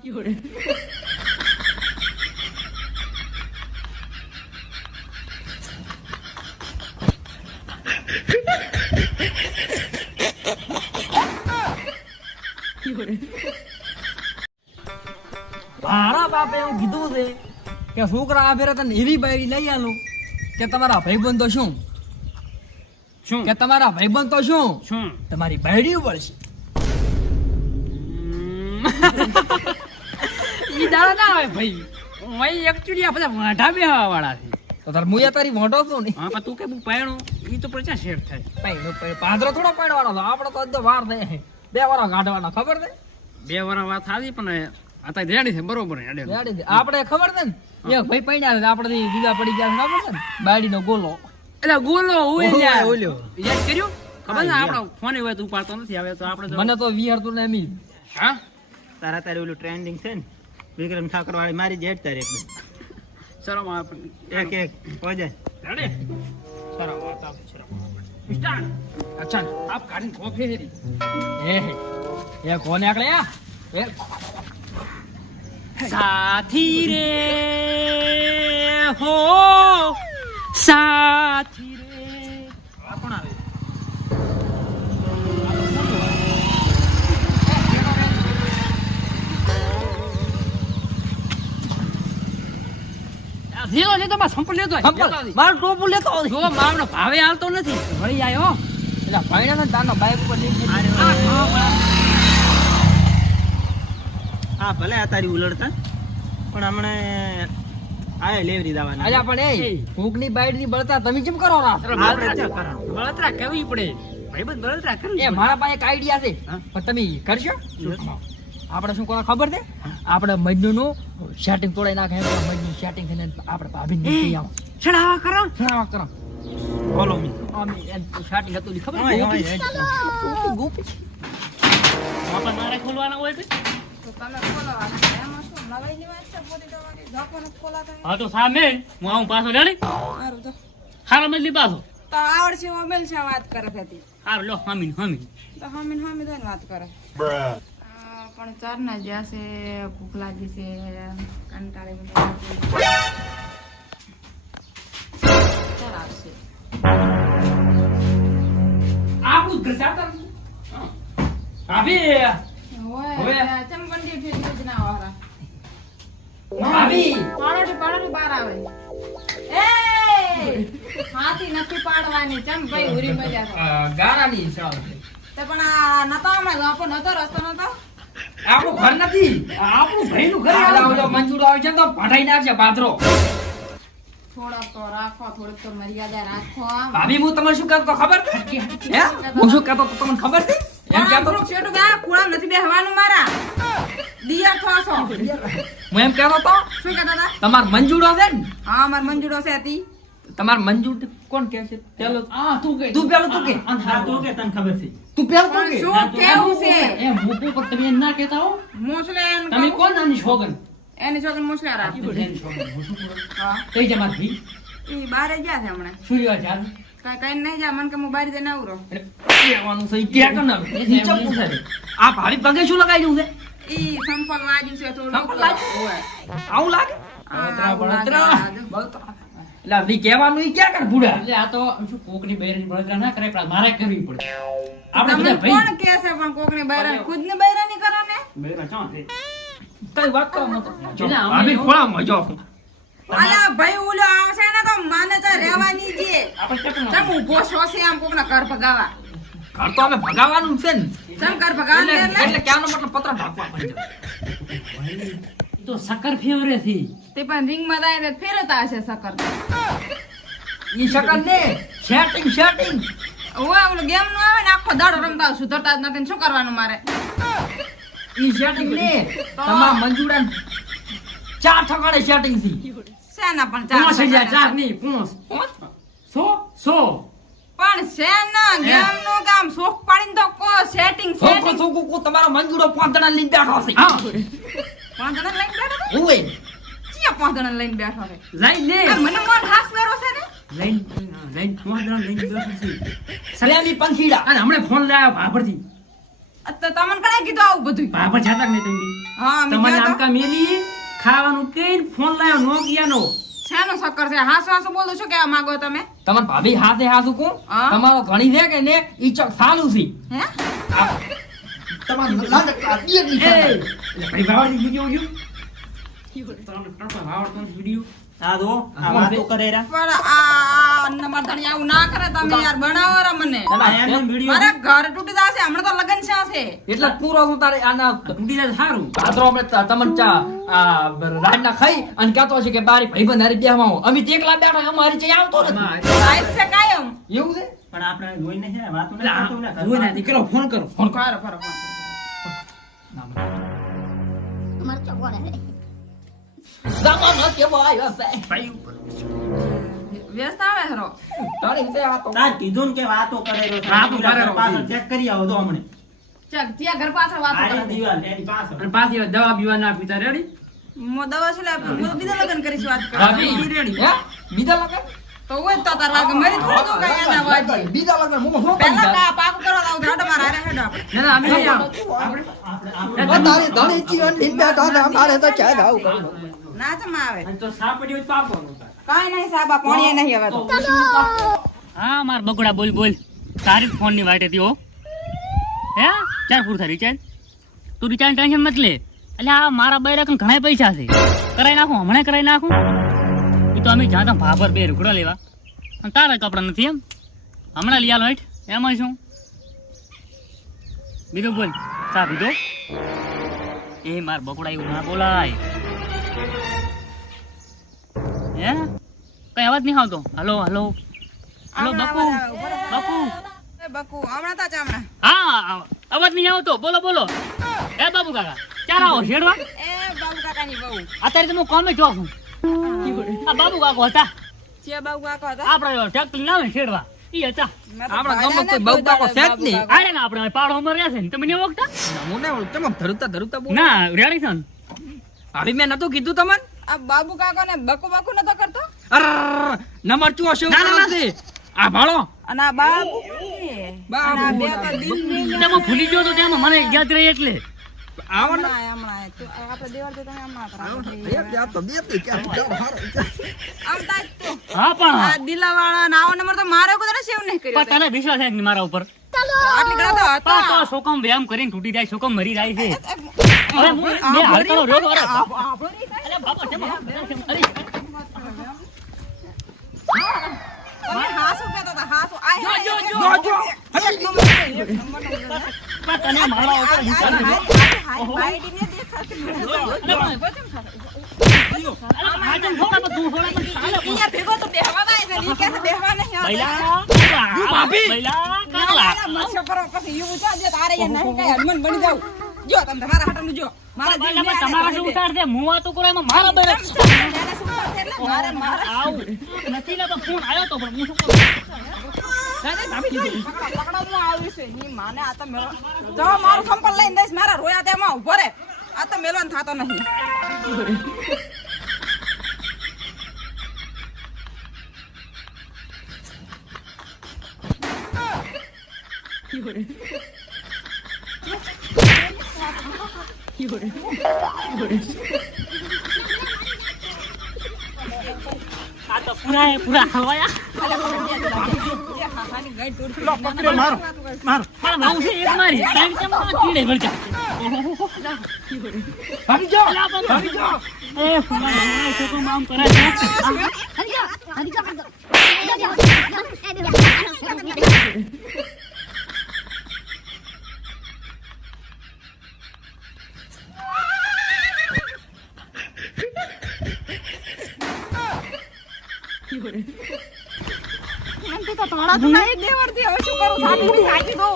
મારા બાપે એવું કીધું છે કે છોકરા આ ફેરે તને એવી બાયડી લઈ આલો કે તમારા ભાઈબંધ તો શું કે તમારા ભાઈબંધ તો શું તમારી બાયડી પડશે. ઈ દાડા ના આવે ભાઈ. હું એકચ્યુઅલી આ બધા વાંઢા બેહવા વાળા છે. તો તાર મુયા તારી મોટો છું ને. હા પણ તું કે હું પાયણો ઈ તો પ્રચા શેર થાય. પાદરો થોડો પાડવાનો હતો આપણે તો અડધો વાર થાય 2 વાર કાઢવાનો ખબર છે. 2 વાર વાત આવી પણ આ રેડી છે બરોબર હેડે. આપણે ખબર છે ને એક ભાઈ પૈણ્યા આપણે બીજા પડી ગયા ખબર છે ને બાયડીનો ગોલો. એટલે ગોલો હોય યાદ કર્યું ખબર છે આપણો ફોન હોય તો ઉપાડતો નથી હવે તો આપણે મને તો વિહારતું ને એમી. હા તારે ઓલું ટ્રેન્ડિંગ છે ને વિક્રમ ઠાકોર વાળી મારી જેડ તારે એકદમ શરમ આવે એક હો જાય રેડી શરમ આવતા શરમ સ્ટાર્ટ. અચ્છા આપ ગાડી કોફી હેરી એ કોને આકળ્યા એ સાથી રે હો સાથી રે આ કોણ આવે ધીરો લેતો બસ સંપલ લેતો મારો ટોપું લેતો આવ જો મારો ભાવે હાલતો નથી વળી આયો એટલે ભાઈના ને તાનો બાઈક ઉપર લઈ હા ભલે આ તારી ઉલડતા પણ હમણે આય લેવરી દાવાના આજા પણ એ ભૂખની બાઈડની બળતા તમે કેમ કરો રા આપણે ચા કરવાનું બળતરા કરવી પડે ભાઈબંધ બળતરા કરવી એ મારા પાસે એક આઈડિયા છે પણ તમે કરશો આપણે શું કરવા ખબર છે આપણે મજનુ નું સેટિંગ તોડાઈ નાખે મજનુ સેટિંગ થઈને આપણે ભાભીને લઈ આવો છડાવા કરો બોલો મી આમી એન સેટિંગ હતું ઈ ખબર ગોપી આપણે મારે ખોલવાના હોય કે તો તમે ખોલવાના એમાં શું નવાઈની વાત છે પોતે તમારી ઝાપણ ખોલાતા હા તો સામે હું આવું પાછો લેણી સારું તો હારા મજલી પાછો તો આવડશે મોબાઈલ છે વાત કરે હતી હાર લો હામીન તો હામીન તો વાત કરે પણ ચાર ના જ્યાં છે ભૂખ લાગી છે કંટાળી ચાર આવશે આપું ઘર જાતા ભાભી હોય ચમકંડી ફેરી જ ના વાળા ભાભી પાડોટી બહાર આવે એ હાથી નથી પાડવાની ચમ ભાઈ ઉરી મજા ગારાની હિસાબ છે તો પણ આ નતો હમણાં ગાપો નતો રસ્તો નતો આપણું ઘર નથી આપણું ભાઈનું ઘર આવજો મંજૂર આવે છે તો પઢાઈ નાખશે પાત્રો થોડોક તો રાખો થોડોક તો મર્યાદા રાખો ભાભી હું તમને શું કહેતો ખબર છે હે હું શું કહેતો તમને ખબર છે એમ કહેતો છેટું ગા ખોળા નથી બેહવાનું મારા દિયા થોસો હું એમ કહેતો તો શું કહેતા હતા તમાર મંજૂરો છે ને હા માર મંજૂરો છે હતી તમાર મંજૂર કોણ કહે છે પેલો તું કે તું પેલો તું કે હા તો કે તને ખબર છે તું પેલો તું પણ કે શું કેવું છે એમ મૂકું પણ તમે એમ ના કહેતા હો મુસ્લેન તમે કોણ આની છોગન એની છોકન મુસ્લા રાખી હા કઈ જમા ભાઈ ઈ બારે ગયા છે હમણાં શું લેવા ચાલ કઈ કઈ નહીં જા મન કે હું બારી દે નવરો કહેવાનું છે કે કન નીચે પૂછે આ ભારી પગે શું લગાવ્યું છે ઈ સંપલ વાજ્યું છે થોડું સંપલ વાજ્યું? ઓય આવું લાગે બળતરા એટલે આપણી કહેવાનું ઈ ક્યાં કર બુડા એટલે આ તો શું કોકની બૈરાની બળતરા ના કરે પણ મારે કરવી પડે આપણે તમને બધા ભાઈ કોણ કહે છે પણ કોકની બૈરા ખુદ ની બૈરા ની કરો ને બૈરા ચા છે કઈ વાત કરો મત એટલે અમે ભાભી ખોળા મજો અલા ભાઈ ઓલો આવશે ને તો માને તો રહેવાની છે આપણે કેટલું તમ ઊભો છો છે આમ કોકના ઘર ભગાવા ઘર તો અમે ભગાવાનું છે ને તમ ઘર ભગાવા એટલે ક્યાંનો મતલબ પત્ર ઢાંકવા માંડ્યો તો સકર ફેવરે થી તે પણ રિંગ માં જાય તો ફેરતા હશે સકર ઈ શકલ ને સેટિંગ ઓય ઓલો ગેમ નો આવે ને આખો દાડો રમતા સુધરતા જ નથી ને શું કરવાનું મારે ઈ સેટિંગ ને તમાર મંજૂરા ચાર ઠકાણે સેટિંગ થી શેના પણ પાંચ હજાર ચાર ચાર ની પાંચ સો પણ શેના ગેમ નો કામ શોખ પાડીને તો કો સેટિંગ સોકો તમારો મંજૂરો 5 જણા લઈને બેઠો છે હા 5 જણા લઈને બેઠો છે ઓય ચિયા 5 જણા લઈને બેઠો છે લઈ લે આ મને મન હાસ કરો છે ને લઈને પાંચ જણા લઈને બેઠો છે સળિયાની પંખીડા અને હમણે ફોન લાવ્યો ભાભરથી તો તમને કણે કીધું આવું બધું ભાભર જાતા નહીં તમે હા અમે તમારે ગયા આમકા મેલી ખાવાનું કઈ ફોન લાયો નોકિયાનો શેનો ચક્કર છે હાસુ હાસુ બોલું શું કેવા માંગો તમે તમાર ભાભી હાથે હાસુ કો હા? તમારો ઘણી છે કે ને ઈ ચોક સાલું છે હે તમારું લાડક કાઢી એ ભાઈ ભાવડી વિડિયો ગયો તમને ટપા ભાવડતો વિડિયો આ દો આ વાતો કરે રા પણ આ નંબર ધણી આવું ના કરે તમે યાર બનાવો રા મને આ એનો વિડિયો મારા ઘર તૂટી જશે હમણાં તો લગન છે એટલે પૂરો હું તારે આના તૂટી જાય સારું પાત્રો આપણે તમને ચા રાતના ખાઈ અને કહેતો હશે કે બારી ભાઈબંધ હારે બેહવા આવો. અમે તો એકલા બેઠા અમારી ચા આવતો નથી રાઈટ છે કાયમ એવું છે પણ આપણે જોઈને છે વાતો એટલે નથી કરતો ને આ જોઈ નાથી કરો ફોન કરો ફોન ફરો ફરો ફરો ગામમાં ન કેવો આવ્યો છે ભાઈ ઉપર વ્યસ્ત આવે હરો તારી છે આ તો તાર કીધું ને કે વાતો કરે રો વાતો કરે રો. પાછળ ચેક કરી આવો દો હમણે ચક ત્યાં ઘર પાછળ વાતો આરી કરે દીવાલ એની પાછળ અને પાછી દવા બીવા ના પીતા રેડી મો દવા શું લે હું તો બીજા લગન કરીશ વાત ભાભી કરી હે બીજા લગન તો હોય તો તાર વાગે મરી થોડું તો કઈ ના વાજી બીજા લગન હું શું પહેલા કા પાક કરવા દાવ રાડો માર હારે હેડો આપણે ના ના અમે નહીં આવો તારી ધણી જીવન નિંદા તો અમારે તો ચા દાવ ના ચમ આવે અને તો સાપડી હોય તો આપવાનું કાઈ નહીં સાબા પાણી નહીં હવે તો હા માર બગડા બોલ બોલ તારી ફોન ની વાટે હતી હો હે ચાર પૂર થાય રિચાર્જ તું રિચાર્જ ટેન્શન મત લે એટલે આ મારા બૈરા કન ઘણા પૈસા છે કરાઈ નાખું હમણાં કરાઈ નાખું એ તો અમે જાતા ભાભર બે રૂકડા લેવા અને તારા કપડા નથી એમ હમણાં લઈ આલો હેઠ એમાં શું બીજું બોલ ચા પીધો એ માર બકુડા એવું ના બોલાય હે કઈ અવાજ નહીં આવતો હલો હલો હલો બકુ બકુ એ બકુ હમણાં તા ચામણા હા અવાજ નહીં આવતો બોલો બોલો એ બાબુ કાકા ચાર આવો શેડવા એ બાબુ કાકાની બહુ અત્યારે તો હું કોમે જો છું આ બાબુ કાકો હતા છે બાબુ કાકા હતા આપણે ટ્રેક્ટર ના આવે શેડવા ઈ હતા આપણા ગામમાં કોઈ બહુ કાકો છે જ નહીં. આરે ના આપણે પાડો ઉમર રહ્યા છે ને તમે નહીં ઓળખતા હું ને ચમક ધરુતા બોલ ના રેડી છે ને ભાભી મેં નતું કીધું તમને આ બાબુ કાકા ને બકુ બકુ નતો કરતો અર નંબર 2 હશે આ ભાળો અને આ બાબુ બાબુ, અને આ બે તો દિલની તેમાં ભૂલી ગયો તો તેમાં મને યાદ રહી એટલે આવો ને હમણાં તો આપણે દેવાલ તો તમે હમણાં કરાવો તો દેતી કે આમ તાક તો હા પણ આ દિલાવાળા ને આવો નંબર તો મારો કોઈ સેવ નહીં કર્યો પણ તને વિશ્વાસ છે કે નહીં મારા ઉપર આટલી ગળા તો તો હતા શોકમ વ્યાયામ કરીને તૂટી જાય શોકમ મરી જાય છે અરે હું બે હાડકાનો રોગ અરે અરે બાપા તેમાં અરે તમે હાસુ કહેતા હતા હાસુ આ જો પણ તને મારા ઉપર વિશ્વાસ છે બાઈડીને દેખાતી અરે હાજન થોડા પણ તું થોડા પણ ચાલે અહીંયા ભેગો તો બેહવા દે ને ઈ કે બેહવા નહીં આવે બૈલા ભાભી બૈલા કાલા મરશો કરો પછી યુ ઉચા દે તારે એ નહીં કઈ હનુમાન બની જાવ જો તમે તમારા હાટાનું જો મારા બૈલા તમારા શું ઉતાર દે હું વાતો કરો એમાં મારા બૈરા મારે મારે આવ નથી લે પણ ફોન આવ્યો તો પણ હું શું કરું પકડો આવી છે ની માને આ તો મેલો જો મારું સંપલ લઈને દઈશ મારા રોયા તેમાં ઉભો રે આ તો મેલવાન થાતો નહીં આ તો પૂરા હલવાયા મારો મારો મારા ભાવ છે એક મારી ટાઈમ કેમ કીડે વળજા ભાભી જો ભાભી જો એ ફુલા તો મામ કરે છે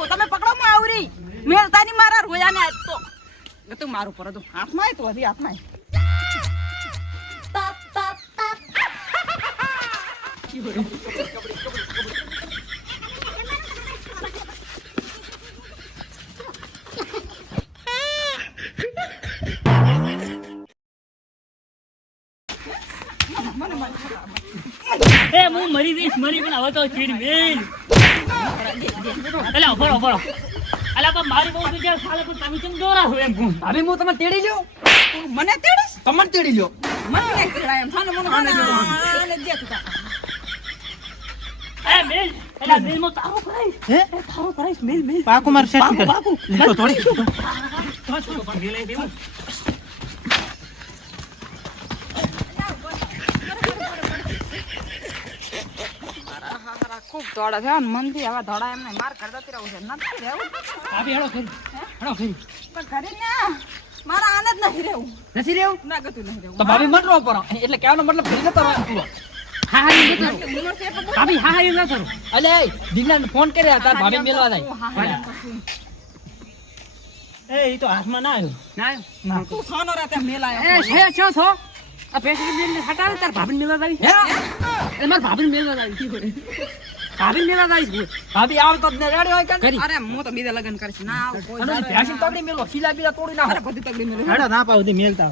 તમે પકડો માં આવરી મેલતાની મારા રોયા ને આજ તો તું મારું પર હાથમાં તો હજી હાથમાં એ હું મરી જઈશ મરી પણ હવે તો ચીડ મેલ એટલે ફળો અલા પણ મારી બહુ વિચાર સાલે પણ તમે કેમ દોરા છો એમ કહું ભાભી હું તમને તેડી લ્યો તું મને તેડીશ તમને તેડી લ્યો મને નહીં તેડાય એમ થાને મને આને દે તું તાર. એ મેલ એલા મેલ મો તારો કરાઈશ હે તારો કરાઈશ મેલ મેલ પાકું મારું સેટ કર લે તો થોડી ખૂબ દોડા છે અને મનથી હવે દોડા એમને માર કરતા રહેવું છે નથી રહેવું ભાભી હેડો કરી હેડો કરી પણ ઘરે ના મારા આને જ નથી રહેવું નથી રહેવું ના ગતું નહીં રહેવું તો ભાભી મત રહો પર એટલે કહેવાનો મતલબ ફરી નતો રહ્યો હા હા એ ન કરો ઉંમર છે એટલે ભાભી હા હા એ ન કરો અલે દિગલાને ફોન કર્યા તાર ભાભી મેલવા જાય હા હા એમ તો શું. એ ઈ તો હાથમાં ના આવ્યું ના તું સોનો રાતે મેલાયો એ છે છો છો આ પેસી મેલ ને હટાવે તાર ભાભી મેલવા આવી હે એ માર ભાભી મેલવા આવી ભાભી મેલવા આવી ભાભી આવતો જ ને રેડી હોય કે કરી અરે હું તો બીજા લગન કરીશ ના આવું કોઈ અને દાડો ભેંસી તગડી મેલો શીલા બીલા તોડી નાખો અરે બધી તગડી મેળવી હેડો ના પાઉં મેલતા